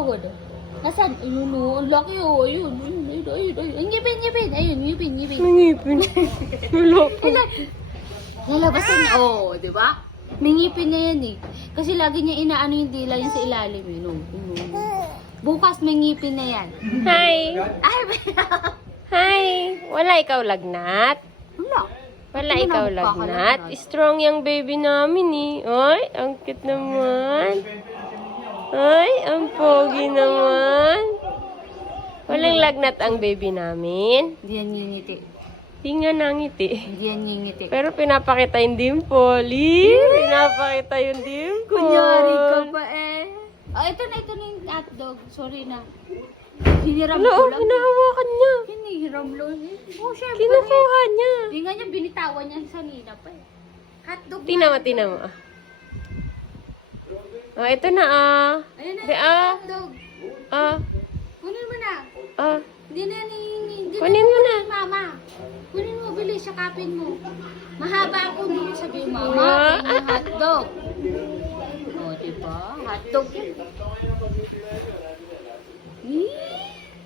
Howard. Nasaan? Ayun o, ang laki o. Ayun. Ang ngipin. Ayun, ngipin. Nangipin. Loko. Lalabasan niya. Oo, di ba? May ngipin niya yan eh. Kasi lagi niya inaano yung dila niya sa ilalim eh. No. Bukas may ngipin na yan. Hi. Ay, Hi. Wala ikaw lagnat? wala. Wala Hindi ikaw mo na lagnat? magpakalagnat. Strong yung baby namin eh. Ay, ang cute naman. Ay, ang pogi naman. Walang lagnat ang baby namin. Hindi yan ngingiti. Di nga nangiti. Hindi yan ngingiti. Pero pinapakita yung dimple. Pinapakita yung dimple. Kunyari ka pa eh. Oh, ito na yung hotdog. Sorry na. Hiniram Ano, ko lang. hinahawakan niya. Hinihiram lang. Oh, syempre. Kinukuha niya. Hindi nga niya binitawan niya sa nina pa eh. Hotdog Tina mo. Ah, ito na ah. Ayun na Di, ah. hotdog. Ah, Kunin mo na. ah. Hindi na hindi Kunin mo na. Mama. Kunin mo, bilis, sakapin mo. Mahaba ako dito sabi mama. Ah. Kunin yung hotdog. O, diba? Hotdog yun.